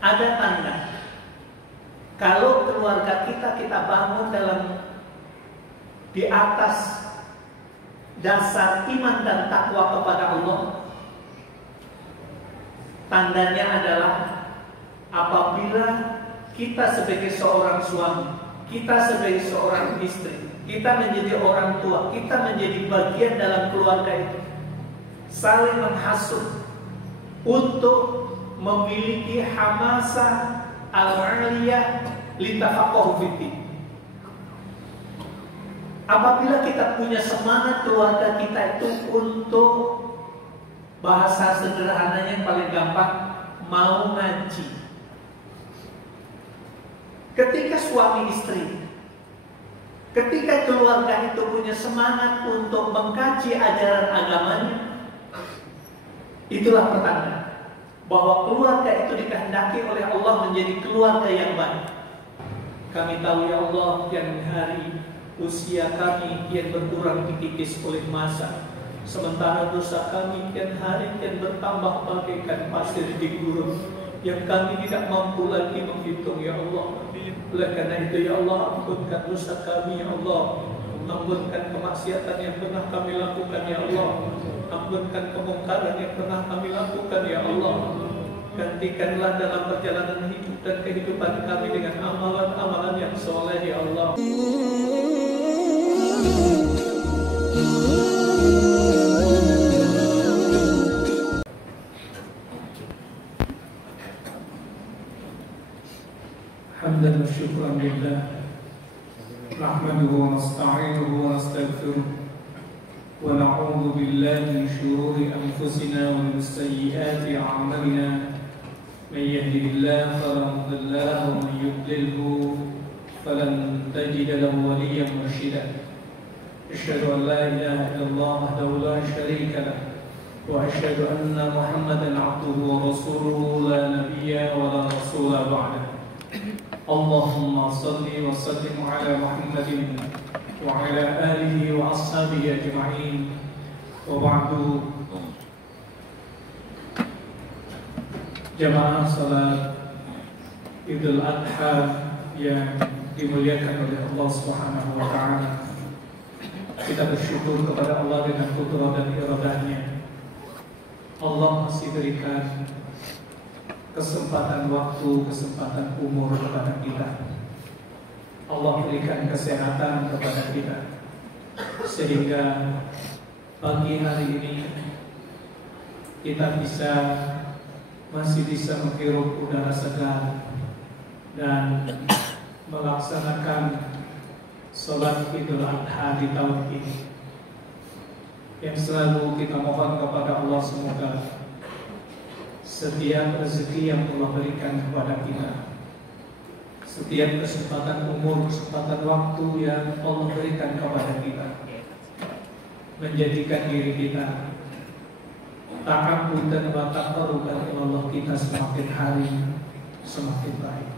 ada tanda. Kalau keluarga kita bangun di atas dasar iman dan takwa kepada Allah, tandanya adalah apabila kita sebagai seorang suami, kita sebagai seorang istri, kita menjadi orang tua, kita menjadi bagian dalam keluarga itu, saling menghasut untuk memiliki hamasah al-aliyah litafaqahu fiddin. Apabila kita punya semangat keluarga kita itu untuk, bahasa sederhananya yang paling gampang, mau ngaji. Ketika suami istri, ketika keluarga itu punya semangat untuk mengkaji ajaran agamanya, itulah pertanda bahwa keluarga itu dikehendaki oleh Allah menjadi keluarga yang baik. Kami tahu ya Allah, yang hari usia kami kian berkurang dikikis oleh masa, sementara dosa kami kian hari kian bertambah bagaikan pasir di gurun yang kami tidak mampu lagi menghitung ya Allah. Oleh karena itu ya Allah, ampunkan dosa kami ya Allah, ampunkan kemaksiatan yang pernah kami lakukan ya Allah, ampunkan kemungkaran yang pernah kami lakukan ya Allah. Gantikanlah dalam perjalanan hidup dan kehidupan kami dengan amalan-amalan yang soleh ya Allah. Hamdan wa syukran lillah, nahmaduhu wa nasta'inuhu wa nastaghfiruh, wa na'udzu billahi min shururi anfusina wa min sayyiati a'malina. Man yahdihillahu fala mudilla lahu wa man yudlilhu falan tajida lahu waliyyan mursyida. Asyhadu an la ilaha illallah wahdahu la syarika lah, wa asyhadu anna Muhammadan 'abduhu wa rasuluhu la nabiyya wa la rasula ba'da. Allahumma salli wa sallim ala Muhammadin wa ala alihi wa ashabihi ajma'in. Wa ba'du. Jamaah salat Idul Adha yang dimuliakan oleh Allah Subhanahu wa taala, kita bersyukur kepada Allah dengan qudrah dan iradahnya. Allah masih berikan kesempatan waktu, kesempatan umur kepada kita. Allah berikan kesehatan kepada kita, sehingga pagi hari ini kita masih bisa menghirup udara segar dan melaksanakan sholat Idul Adha di tahun ini. Yang selalu kita mohon kepada Allah, semoga setiap rezeki yang Allah berikan kepada kita, setiap kesempatan umur, kesempatan waktu yang Allah berikan kepada kita, menjadikan diri kita ta'abbud dan taqarrub kepada Allah kita semakin hari semakin baik.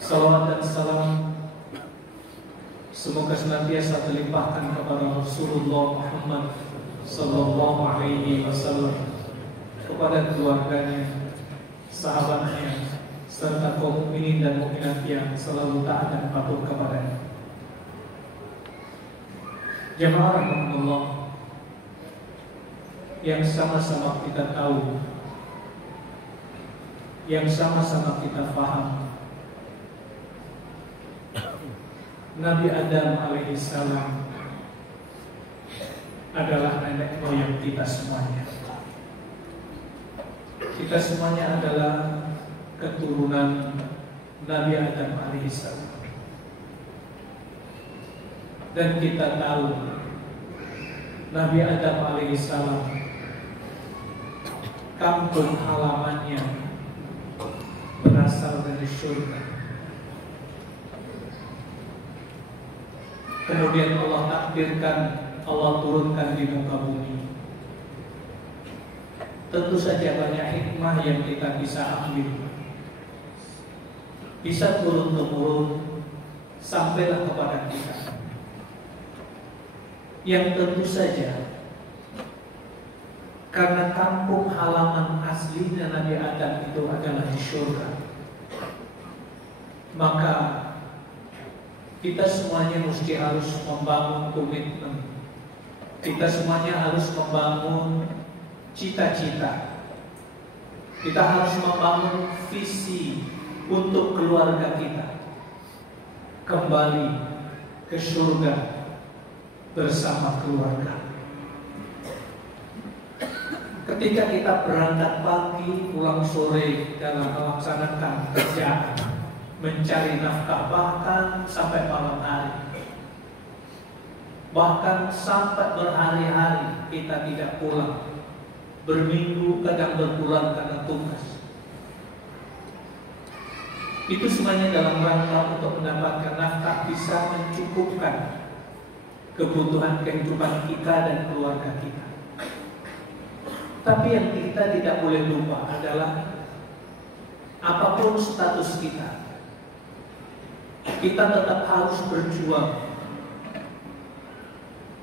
Salawat dan salam semoga senantiasa terlimpahkan kepada Rasulullah Muhammad sallallahu alaihi wasallam, kepada keluarganya, sahabatnya, serta kaum mukminin dan mukminat yang selalu taat dan patuh kepadanya. Jamaah rahimakumullah, yang sama-sama kita tahu, yang sama-sama kita paham, Nabi Adam alaihissalam adalah nenek moyang kita semuanya. Kita semuanya adalah keturunan Nabi Adam alaihissalam. Dan kita tahu Nabi Adam alaihissalam kampung halamannya berasal dari surga. Kemudian Allah takdirkan, Allah turunkan di muka bumi. Tentu saja banyak hikmah yang kita bisa ambil, bisa turun-temurun sampailah kepada kita, yang tentu saja Karena kampung halaman aslinya Nabi Adam itu adalah di surga. Maka kita semuanya mesti harus membangun komitmen. Kita semuanya harus membangun cita-cita. Kita harus membangun visi untuk keluarga kita kembali ke surga bersama keluarga. Ketika kita berangkat pagi, pulang sore dalam melaksanakan kerjaan, mencari nafkah bahkan sampai malam hari, bahkan sampai berhari-hari kita tidak pulang, berminggu kadang berbulan karena tugas. Itu semuanya dalam rangka untuk mendapatkan nafkah bisa mencukupkan kebutuhan kehidupan kita dan keluarga kita. Tapi yang kita tidak boleh lupa adalah apapun status kita, kita tetap harus berjuang.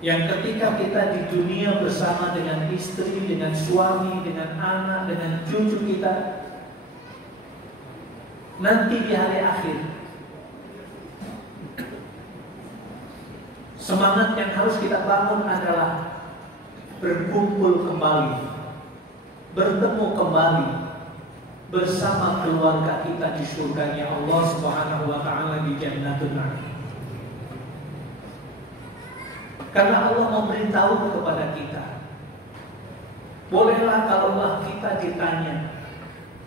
Yang ketika kita di dunia bersama dengan istri, dengan suami, dengan anak, dengan cucu kita, nanti di hari akhir, semangat yang harus kita bangun adalah berkumpul kembali, bertemu kembali bersama keluarga kita di surganya Allah Subhanahu wa Ta'ala di Jannatul Na'im. Karena Allah memberitahu kepada kita, bolehlah kalau kita ditanya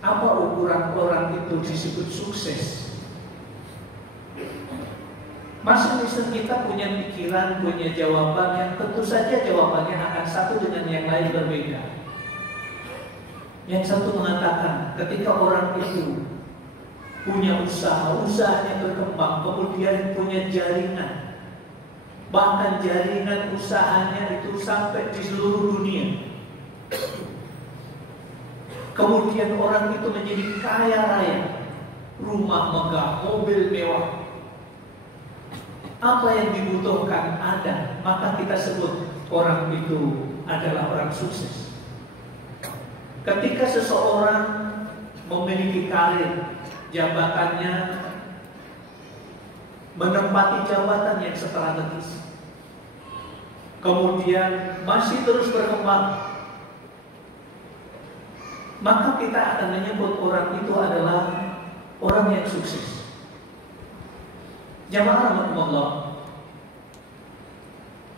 apa ukuran orang itu disebut sukses. Masing-masing kita punya pikiran, punya jawaban yang tentu saja jawabannya akan satu dengan yang lain berbeda. Yang satu mengatakan ketika orang itu punya usaha, usahanya berkembang, kemudian punya jaringan, bahkan jaringan usahanya itu sampai di seluruh dunia. Kemudian orang itu menjadi kaya raya, rumah megah, mobil mewah. Apa yang dibutuhkan ada, maka kita sebut orang itu adalah orang sukses. Ketika seseorang memiliki karir, jabatannya, menempati jabatan yang strategis, kemudian masih terus berkembang, maka kita akan menyebut orang itu adalah orang yang sukses. Jamaah rahmatullah,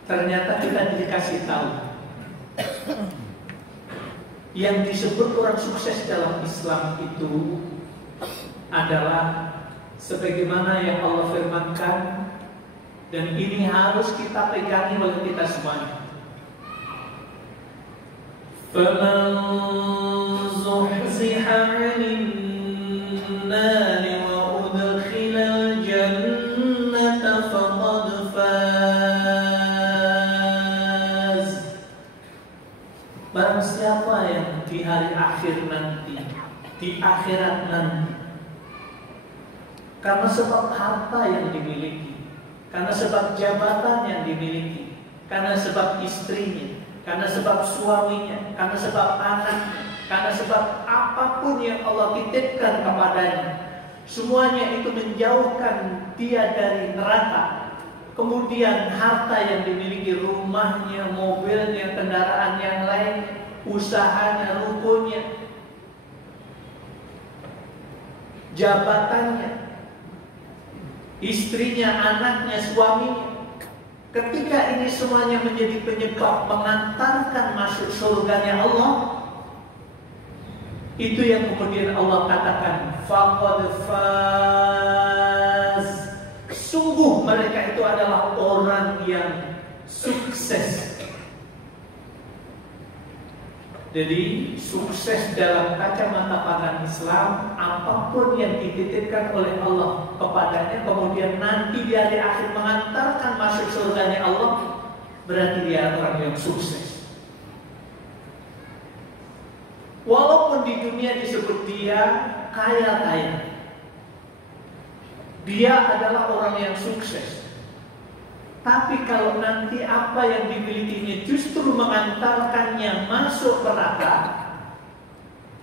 ternyata kita dikasih tahu yang disebut orang sukses dalam Islam itu adalah sebagaimana yang Allah firmankan, dan ini harus kita pegangi oleh kita semuanya. فَمَنْ زُحْزِحَ عَنِ النَّارِ وَأُدْخِلَ الْجَنَّةَ فَقَدْ فَازَ. Barang siapa yang di hari akhir nanti, di akhirat nanti, karena sebab harta yang dimiliki, karena sebab jabatan yang dimiliki, karena sebab istrinya, karena sebab suaminya, karena sebab anaknya, karena sebab apapun yang Allah titipkan kepadanya, semuanya itu menjauhkan dia dari neraka. Kemudian harta yang dimiliki, rumahnya, mobilnya, kendaraan yang lain, usahanya, rukunnya, jabatannya, istrinya, anaknya, suaminya, ketika ini semuanya menjadi penyebab mengantarkan masuk surganya Allah, itu yang kemudian Allah katakan faqad faz. Sungguh mereka itu adalah orang yang sukses. Jadi sukses dalam kacamata pandang Islam, apapun yang dititipkan oleh Allah kepadanya, kemudian nanti di hari akhir mengantarkan masuk surganya Allah, berarti dia orang yang sukses. Walaupun di dunia disebut dia kaya-kaya, dia adalah orang yang sukses. Tapi kalau nanti apa yang dimilikinya justru mengantarkannya masuk neraka,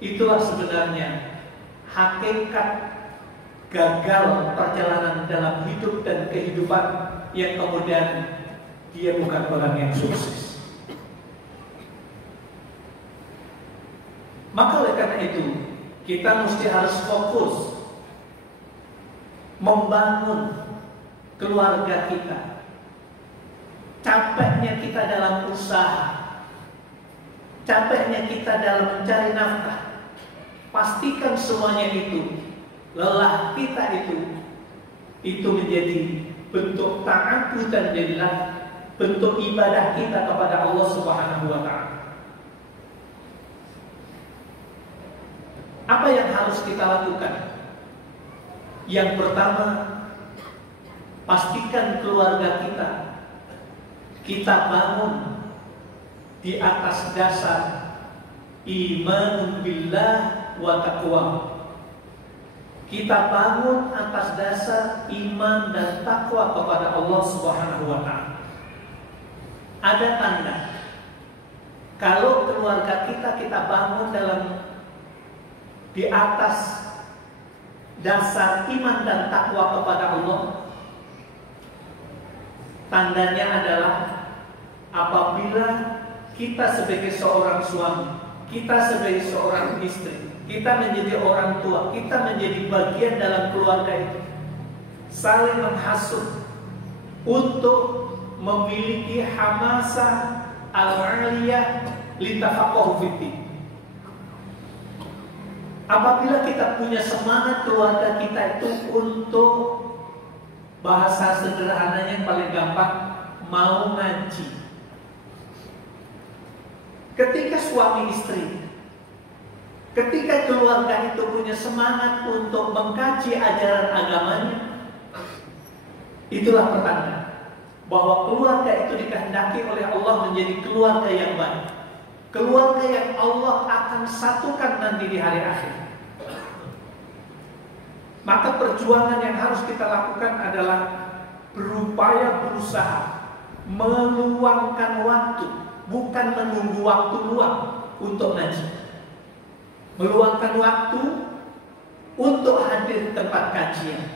itulah sebenarnya hakikat gagal perjalanan dalam hidup dan kehidupan, yang kemudian dia bukan orang yang sukses. Maka oleh karena itu kita mesti harus fokus membangun keluarga kita. Capeknya kita dalam usaha, capeknya kita dalam mencari nafkah, pastikan semuanya itu, lelah kita itu menjadi bentuk ta'abudan lillah, bentuk ibadah kita kepada Allah Subhanahu wa ta'ala. Apa yang harus kita lakukan? Yang pertama, pastikan keluarga kita bangun di atas dasar iman billah wa taqwa. Kita bangun atas dasar iman dan takwa kepada Allah Subhanahu wa ta'ala. Ada tanda kalau keluarga kita bangun di atas dasar iman dan takwa kepada Allah. Tandanya adalah apabila kita sebagai seorang suami, kita sebagai seorang istri, kita menjadi orang tua, kita menjadi bagian dalam keluarga itu, saling menghasut untuk memiliki hamasah al-aliyah litafaqahu fiddin. Apabila kita punya semangat keluarga kita itu untuk, bahasa sederhananya yang paling gampang, mau ngaji. Ketika suami istri, ketika keluarga itu punya semangat untuk mengkaji ajaran agamanya, itulah pertanda bahwa keluarga itu dikehendaki oleh Allah menjadi keluarga yang baik, keluarga yang Allah akan satukan nanti di hari akhir. Maka perjuangan yang harus kita lakukan adalah berusaha meluangkan waktu, bukan menunggu waktu luang untuk ngaji. Meluangkan waktu untuk hadir di tempat kajian.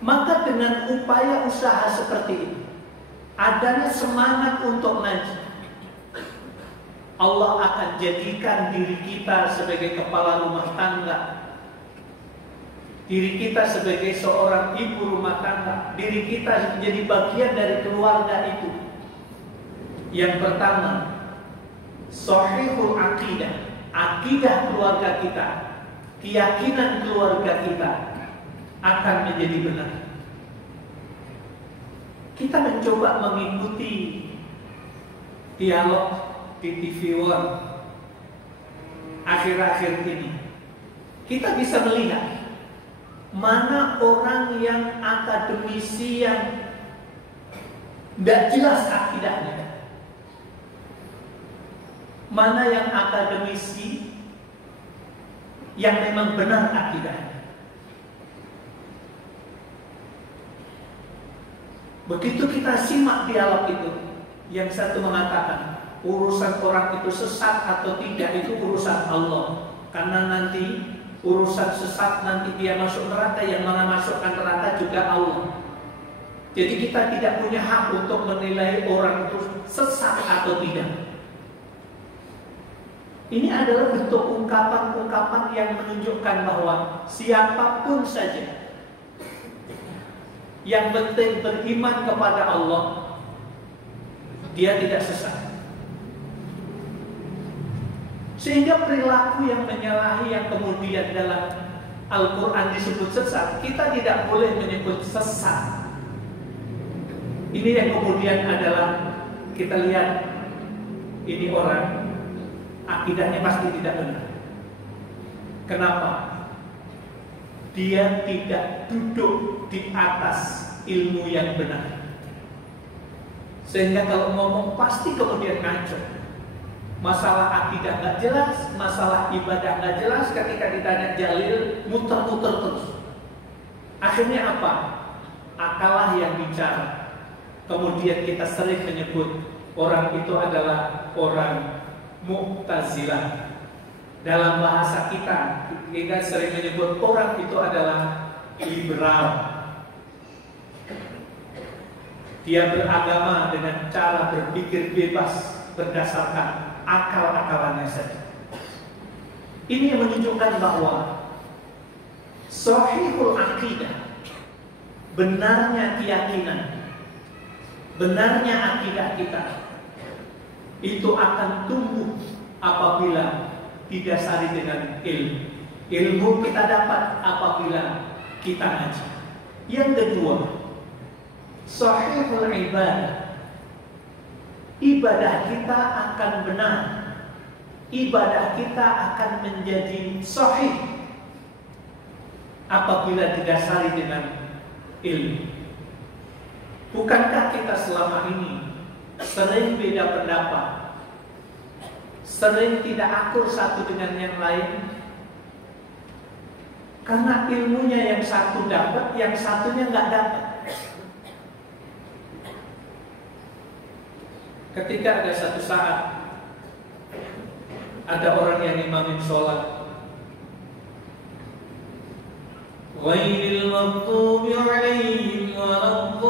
Maka dengan upaya usaha seperti ini, adanya semangat untuk ngaji, Allah akan jadikan diri kita sebagai kepala rumah tangga, diri kita sebagai seorang ibu rumah tangga, diri kita menjadi bagian dari keluarga itu. Yang pertama, sahihul aqidah, akidah keluarga kita, keyakinan keluarga kita akan menjadi benar. Kita mencoba mengikuti dialog di TV One akhir-akhir ini. Kita bisa melihat mana orang yang akademisi yang tidak jelas akidahnya, mana yang akademisi yang memang benar akidahnya. Begitu kita simak dialog itu, yang satu mengatakan urusan orang itu sesat atau tidak itu urusan Allah, karena nanti urusan sesat nanti dia masuk neraka, yang mana masukkan neraka juga Allah. Jadi kita tidak punya hak untuk menilai orang itu sesat atau tidak. Ini adalah bentuk ungkapan-ungkapan yang menunjukkan bahwa siapapun saja yang penting beriman kepada Allah, dia tidak sesat. Sehingga perilaku yang menyalahi yang kemudian dalam Al-Quran disebut sesat, kita tidak boleh menyebut sesat. Ini yang kemudian adalah kita lihat, ini orang akidahnya pasti tidak benar. Kenapa? Dia tidak duduk di atas ilmu yang benar, sehingga kalau ngomong pasti kemudian ngaco. Masalah akidah nggak jelas, masalah ibadah nggak jelas. Ketika ditanya dalil, muter-muter terus. Akhirnya apa? akallah yang bicara. Kemudian kita sering menyebut orang itu adalah orang Mu'tazilah. Dalam bahasa kita sering menyebut orang itu adalah liberal. Dia beragama dengan cara berpikir bebas berdasarkan akal-akalannya saja. Ini yang menunjukkan bahwa sahihul aqidah, benarnya keyakinan, benarnya akidah kita itu akan tumbuh apabila didasari dengan ilmu. Ilmu kita dapat apabila kita ngaji. Yang kedua, sahihul ibadah, ibadah kita akan benar, ibadah kita akan menjadi sahih apabila didasari dengan ilmu. Bukankah kita selama ini sering beda pendapat, sering tidak akur satu dengan yang lain? Karena ilmunya yang satu dapat, yang satunya nggak dapat. Ketika ada satu saat ada orang yang imamin sholat, ghairil maghdubi 'alaihim waladdallin.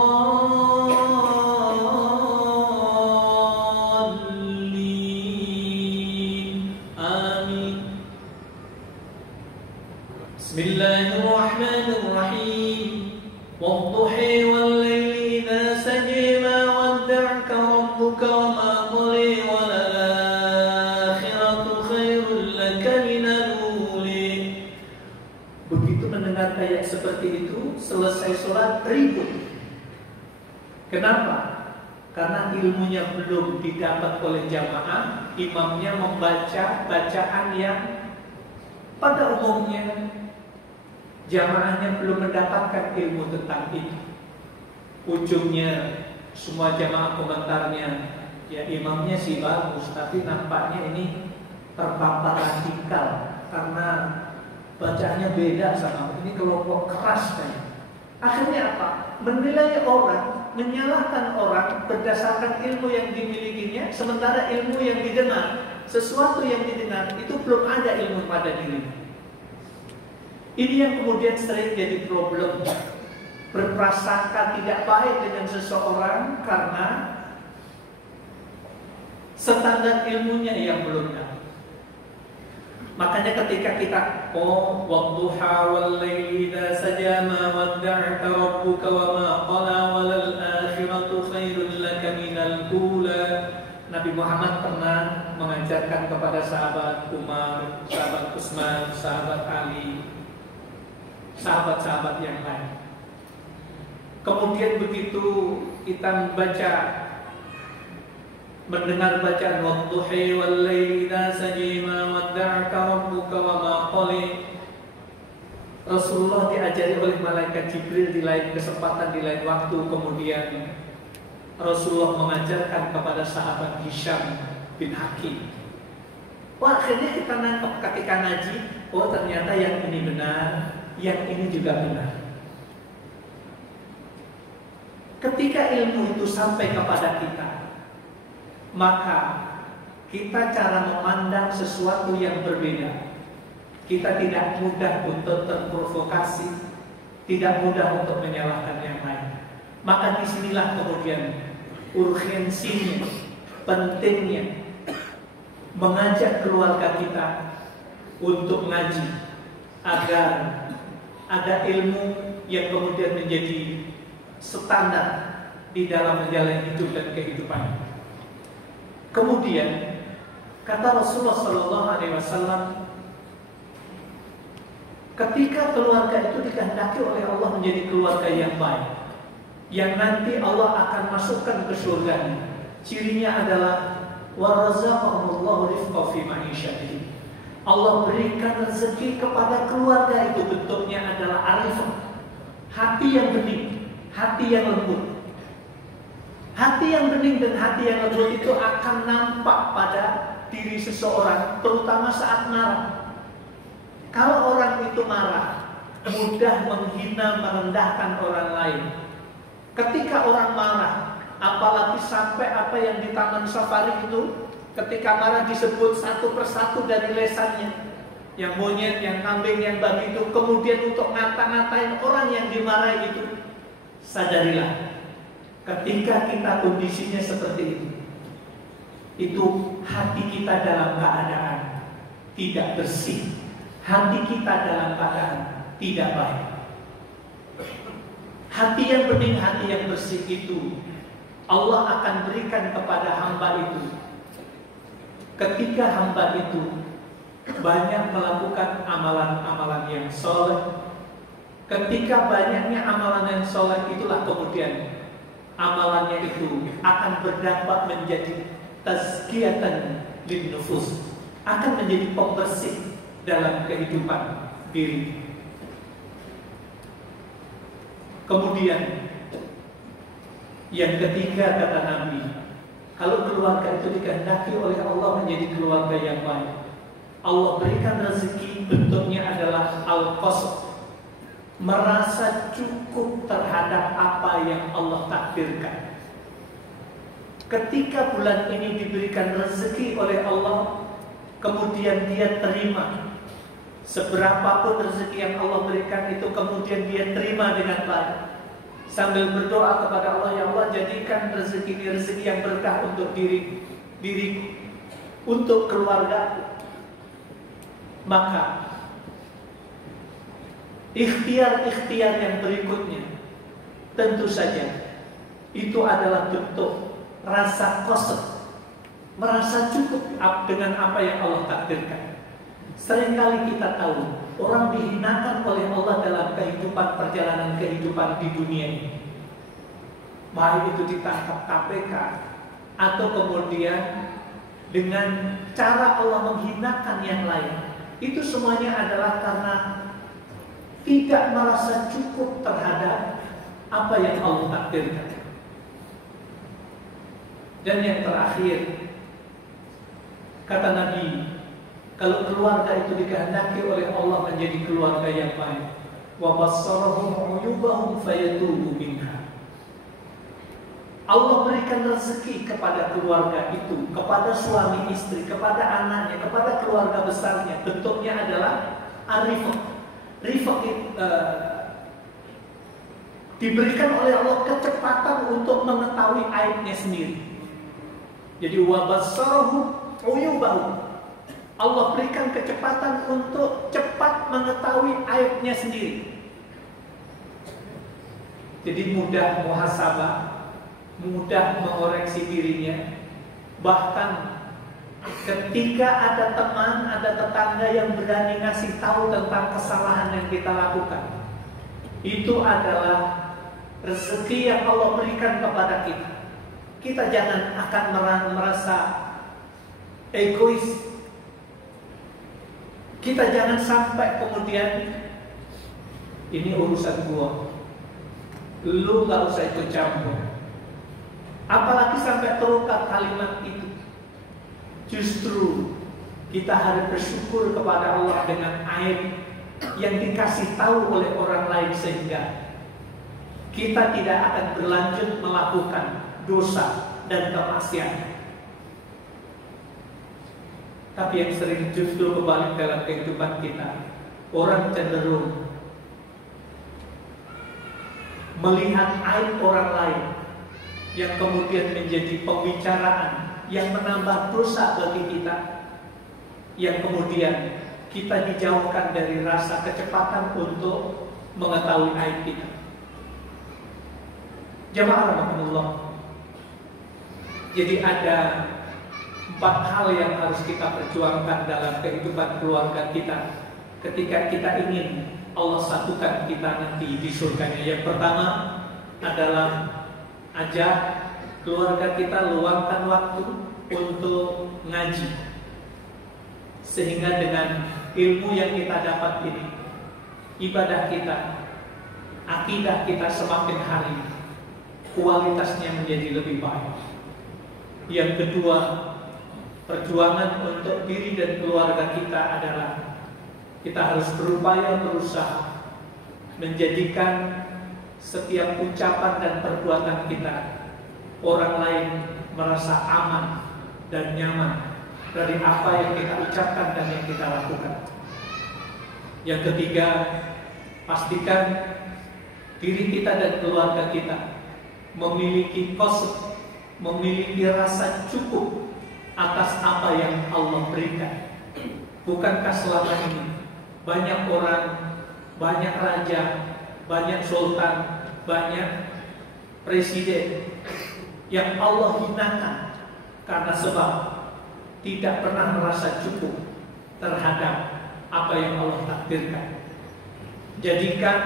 Amin. Bismillahirrahmanirrahim. Wadduhi wal-laili idza saja ma wadda'aka rabbuka wa ma qali wal akhiratu khairul laka minal ula. Begitu mendengar ayat seperti itu, selesai sholat ribut. Kenapa? Karena ilmunya belum didapat oleh jamaah, imamnya membaca bacaan yang pada umumnya jamaahnya belum mendapatkan ilmu tentang itu. Ujungnya semua jamaah komentarnya, ya imamnya sih bagus, tapi nampaknya ini terpapar radikal karena bacaannya beda sama ini, kelompok keras kan. Akhirnya apa? Menilai orang, menyalahkan orang berdasarkan ilmu yang dimilikinya, sementara ilmu yang didengar, sesuatu yang didengar itu belum ada ilmu pada diri. Ini yang kemudian sering jadi problem. Berprasangka tidak baik dengan seseorang karena standar ilmunya yang belum ada. Makanya ketika kita wadduha wal-laili idza saja ma wadda'aka rabbuka wa ma qala wal akhiratu khairul laka minal ula. Nabi Muhammad pernah mengajarkan kepada sahabat Umar, sahabat Utsman, sahabat Ali, sahabat-sahabat yang lain. Kemudian begitu kita membaca, mendengar bacaan wadduhi wal-laili idza saja ma wadda'aka rabbuka wa ma qali, Rasulullah diajari oleh malaikat Jibril di lain kesempatan, di lain waktu. Kemudian Rasulullah mengajarkan kepada sahabat Hisham bin Hakim. Wah, akhirnya kita nangkep ketika ngaji, oh ternyata yang ini benar, yang ini juga benar. Ketika ilmu itu sampai kepada kita, maka kita cara memandang sesuatu yang berbeda. Kita tidak mudah untuk terprovokasi, tidak mudah untuk menyalahkan yang lain. Maka disinilah kemudian urgensinya, pentingnya mengajak keluarga kita untuk ngaji agar ada ilmu yang kemudian menjadi standar di dalam menjalani hidup dan kehidupan. Kemudian kata Rasulullah SAW, ketika keluarga itu dikehendaki oleh Allah menjadi keluarga yang baik, yang nanti Allah akan masukkan ke surga, cirinya adalah warazaqahumullahu rizqa fi ma'isyatihi. Allah berikan rezeki kepada keluarga itu, bentuknya adalah arifah, hati yang bening, hati yang lembut. Hati yang bening dan hati yang lembut itu akan nampak pada diri seseorang, terutama saat marah. Kalau orang itu marah, mudah menghina, merendahkan orang lain, Ketika orang marah, apalagi sampai apa yang di Taman Safari itu, ketika marah disebut satu persatu dari lesannya, yang monyet, yang kambing, yang babi itu, kemudian untuk ngata-ngatain orang yang dimarahi itu, sadarilah, ketika kita kondisinya seperti itu hati kita dalam keadaan tidak bersih, hati kita dalam keadaan tidak baik. Hati yang bening, hati yang bersih itu Allah akan berikan kepada hamba itu ketika hamba itu banyak melakukan amalan-amalan yang soleh. Ketika banyaknya amalan yang soleh, itulah kemudian amalannya itu akan berdampak menjadi tazkiyatan lin nufus, akan menjadi pembersih dalam kehidupan diri. Kemudian yang ketiga kata Nabi, kalau keluarga itu dikehendaki oleh Allah menjadi keluarga yang baik, Allah berikan rezeki, bentuknya adalah al-qasd, merasa cukup terhadap apa yang Allah takdirkan. Ketika bulan ini diberikan rezeki oleh Allah, kemudian dia terima. Seberapapun rezeki yang Allah berikan itu, kemudian dia terima dengan baik, sambil berdoa kepada Allah, ya Allah, jadikan rezeki ini rezeki yang berkah untuk diri, untuk keluarga. Maka ikhtiar-ikhtiar yang berikutnya tentu saja itu adalah bentuk rasa qasd, merasa cukup dengan apa yang Allah takdirkan. Seringkali kita tahu orang dihinakan oleh Allah dalam kehidupan, perjalanan kehidupan di dunia ini, baik itu ditangkap KPK atau kemudian dengan cara Allah menghinakan yang lain. Itu semuanya adalah karena tidak merasa cukup terhadap apa yang Allah takdirkan. Dan yang terakhir, kata Nabi, kalau keluarga itu dikehendaki oleh Allah menjadi keluarga yang baik, wa bassarahum uyubahum fayatubu minha, Allah berikan rezeki kepada keluarga itu, kepada suami istri, kepada anaknya, kepada keluarga besarnya. Bentuknya adalah arifah. Rifah diberikan oleh Allah kecepatan untuk mengetahui aibnya sendiri. Jadi wa bassarahum uyubahum, Allah berikan kecepatan untuk cepat mengetahui aibnya sendiri. Jadi mudah muhasabah, mudah mengoreksi dirinya. Bahkan ketika ada teman, ada tetangga yang berani ngasih tahu tentang kesalahan yang kita lakukan, itu adalah rezeki yang Allah berikan kepada kita. Kita jangan akan merasa egois. Kita jangan sampai kemudian ini urusan gua, lu gak usah ikut campur. Apalagi sampai terungkap kalimat itu. Justru kita harus bersyukur kepada Allah dengan aib yang dikasih tahu oleh orang lain, sehingga kita tidak akan berlanjut melakukan dosa dan kemaksiatan. Tapi yang sering justru kebalik dalam kehidupan kita, orang cenderung melihat aib orang lain yang kemudian menjadi pembicaraan yang menambah dosa bagi kita, yang kemudian kita dijauhkan dari rasa kecepatan untuk mengetahui aib kita. Jamaah rahmatullah. Jadi ada 4 hal yang harus kita perjuangkan dalam kehidupan keluarga kita ketika kita ingin Allah satukan kita nanti di surganya. Yang pertama adalah ajak keluarga kita luangkan waktu untuk ngaji, sehingga dengan ilmu yang kita dapat ini, ibadah kita, akidah kita semakin hari kualitasnya menjadi lebih baik. Yang kedua, perjuangan untuk diri dan keluarga kita adalah kita harus berusaha menjadikan setiap ucapan dan perbuatan kita, orang lain merasa aman dan nyaman dari apa yang kita ucapkan dan yang kita lakukan. Yang ketiga, pastikan diri kita dan keluarga kita memiliki memiliki rasa cukup atas apa yang Allah berikan. Bukankah selama ini banyak orang, banyak raja, banyak sultan, banyak presiden yang Allah hinakan karena sebab tidak pernah merasa cukup terhadap apa yang Allah takdirkan. Jadikan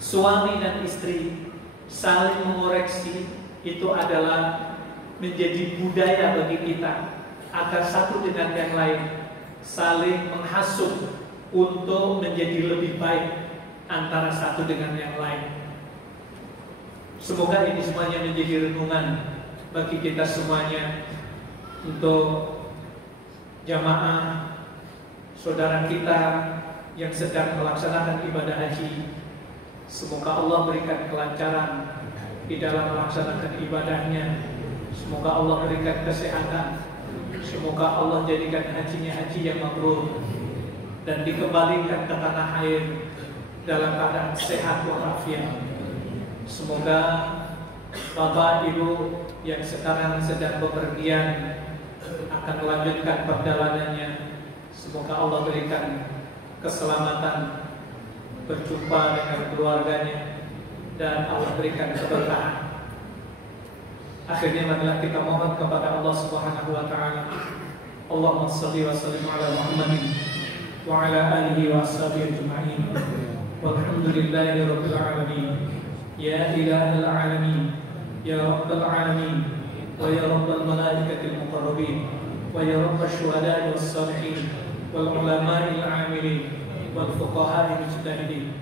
suami dan istri saling mengoreksi, itu adalah menjadi budaya bagi kita, agar satu dengan yang lain saling menghasut untuk menjadi lebih baik antara satu dengan yang lain. Semoga ini semuanya menjadi renungan bagi kita semuanya, untuk jamaah saudara kita yang sedang melaksanakan ibadah haji. Semoga Allah berikan kelancaran di dalam melaksanakan ibadahnya. Semoga Allah berikan kesehatan. Semoga Allah jadikan hajinya haji yang mabrur dan dikembalikan ke tanah air dalam keadaan sehat walafiat. Semoga Bapak Ibu yang sekarang sedang bepergian akan melanjutkan perjalanannya. Semoga Allah berikan keselamatan, berjumpa dengan keluarganya, dan Allah berikan keberkahan. Akhirnya marilah kita mohon kepada Allah Subhanahu wa taala. Allahumma shalli wa sallim ala Muhammadin wa ala alihi wa ashabihi ajma'in. Walhamdulillahi rabbil alamin. Ya ilahal alamin, ya rabbal alamin, wa ya rabbal malaikatil muqarrabin, wa ya rabbash syuhada'i was salihin, wal ulama'il 'amilin, wal fuqaha'il mujtahidin.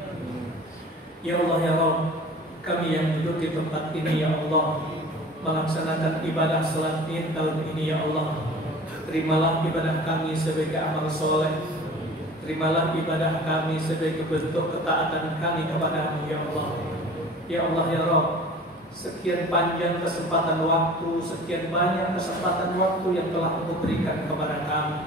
Ya Allah ya Rabb, kami yang duduk di tempat ini ya Allah, melaksanakan ibadah salat Id tahun ini ya Allah. Terimalah ibadah kami sebagai amal soleh. Terimalah ibadah kami sebagai bentuk ketaatan kami kepadamu ya Allah. Ya Allah ya Rabb, sekian panjang kesempatan waktu, sekian banyak kesempatan waktu yang telah Engkau berikan kepada kami.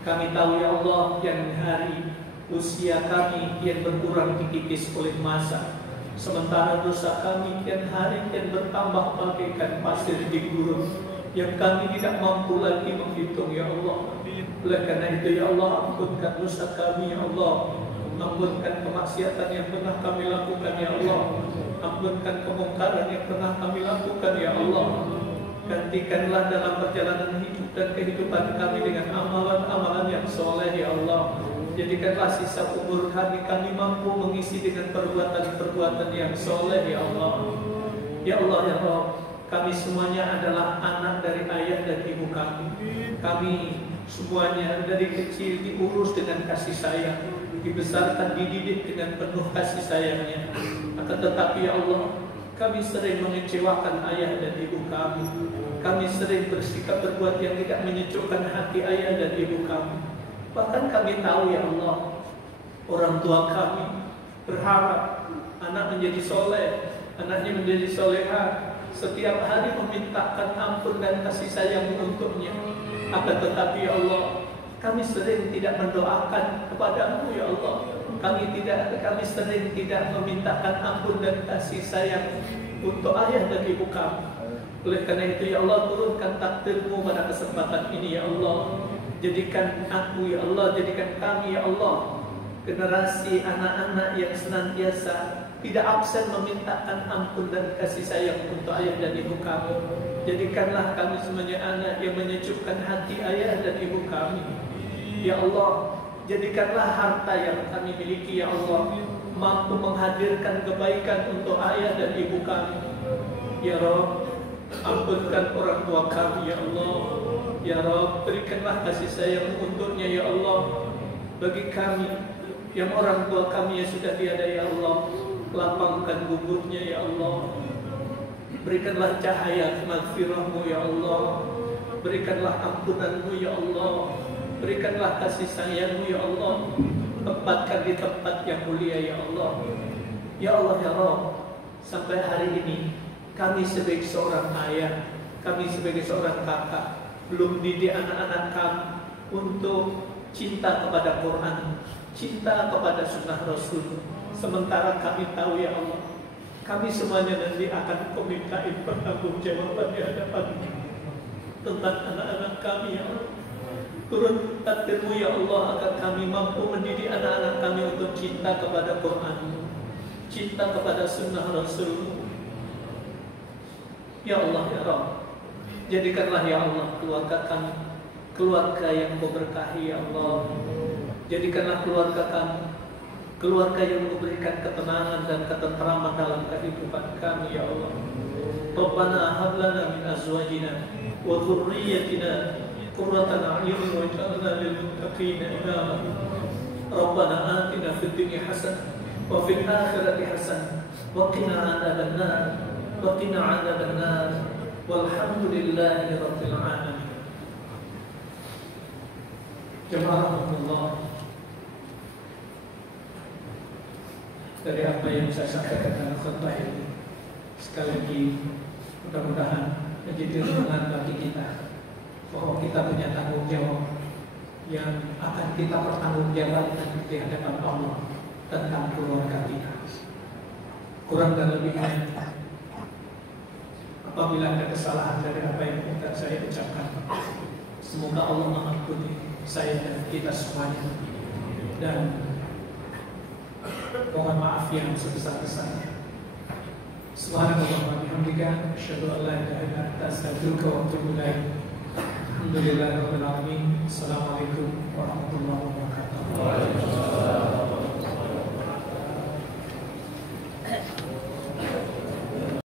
Kami tahu ya Allah, yang hari usia kami yang berkurang dikikis oleh masa, sementara dosa kami kian hari kian bertambah bagaikan pasir di gurun yang kami tidak mampu lagi menghitung ya Allah. Oleh karena itu ya Allah, ampunkan dosa kami ya Allah, ampunkan kemaksiatan yang pernah kami lakukan ya Allah, ampunkan kemungkaran yang pernah kami lakukan ya Allah. Gantikanlah dalam perjalanan hidup dan kehidupan kami dengan amalan-amalan yang soleh ya Allah. Jadikanlah sisa umur kami mampu mengisi dengan perbuatan-perbuatan yang soleh ya Allah. Ya Allah ya Rabb, kami semuanya adalah anak dari ayah dan ibu kami. Kami semuanya dari kecil diurus dengan kasih sayang, dibesarkan, dididik dengan penuh kasih sayangnya. Akan tetapi ya Allah, kami sering mengecewakan ayah dan ibu kami. Kami sering bersikap berbuat yang tidak menyejukkan hati ayah dan ibu kami. Bahkan kami tahu ya Allah, orang tua kami berharap anak menjadi soleh, anaknya menjadi soleha, setiap hari memintakan ampun dan kasih sayang untuknya. Akan tetapi ya Allah, kami sering tidak mendoakan kepadamu ya Allah. Kami sering tidak memintakan ampun dan kasih sayang untuk ayah dan ibu kami. Oleh karena itu ya Allah, turunkan takdir-Mu pada kesempatan ini ya Allah. Jadikan aku ya Allah, jadikan kami ya Allah, generasi anak-anak yang senantiasa tidak absen memintakan ampun dan kasih sayang untuk ayah dan ibu kami. Jadikanlah kami semuanya anak yang menyejukkan hati ayah dan ibu kami. Ya Allah, jadikanlah harta yang kami miliki ya Allah mampu menghadirkan kebaikan untuk ayah dan ibu kami. Ya Rabb, ampunkan orang tua kami ya Allah. Ya Rabb, berikanlah kasih sayang untuknya ya Allah. Bagi kami yang orang tua kami yang sudah tiada ya Allah, lapangkan kuburnya ya Allah. Berikanlah cahaya maghfirah-Mu ya Allah. Berikanlah ampunan-Mu ya Allah. Berikanlah kasih sayang-Mu ya Allah. Tempatkan di tempat yang mulia ya Allah. Ya Allah ya Rabb, sampai hari ini kami sebagai seorang ayah, kami sebagai seorang kakak belum didik anak-anak kami untuk cinta kepada Quran, cinta kepada sunnah Rasul. Sementara kami tahu ya Allah, kami semuanya nanti akan Kau mintain pertanggungjawaban di hadapan tentang anak-anak kami ya Allah. Turun takdir-Mu ya Allah agar kami mampu mendidik anak-anak kami untuk cinta kepada Quran, cinta kepada sunnah Rasul. Ya Allah ya Rabb, jadikanlah ya Allah keluarga kami keluarga yang Kau berkahi ya Allah. Jadikanlah keluarga kami keluarga yang memberikan ketenangan dan ketentraman dalam kehidupan kami ya Allah. Rabbana hab lana min azwajina wa dhurriyyatina qurratan a'yun waj'alna lil muttaqina imama. Rabbana atina fid dunya hasanah wa fil akhirati hasanah wa qina adzabannar wa qina adzabannar walhamdulillahi rabbil alamin. Jemaah Allah, dari apa yang saya sampaikan dalam khutbah ini, sekali lagi mudah-mudahan menjadi renungan bagi kita bahwa kita punya tanggung jawab yang akan kita pertanggungjawabkan di hadapan Allah tentang keluarga kita. Kurang dan lebihnya, apabila ada kesalahan dari apa yang akan saya ucapkan, semoga Allah mengampuni saya dan kita semuanya, dan mohon maaf yang sebesar-besarnya. Subhanallah wa bihamdika, asyhadu an la ilaha illa anta, astaghfiruka wa atubu ilaik. Alhamdulillahirabbil alamin. Assalamualaikum warahmatullahi wabarakatuh.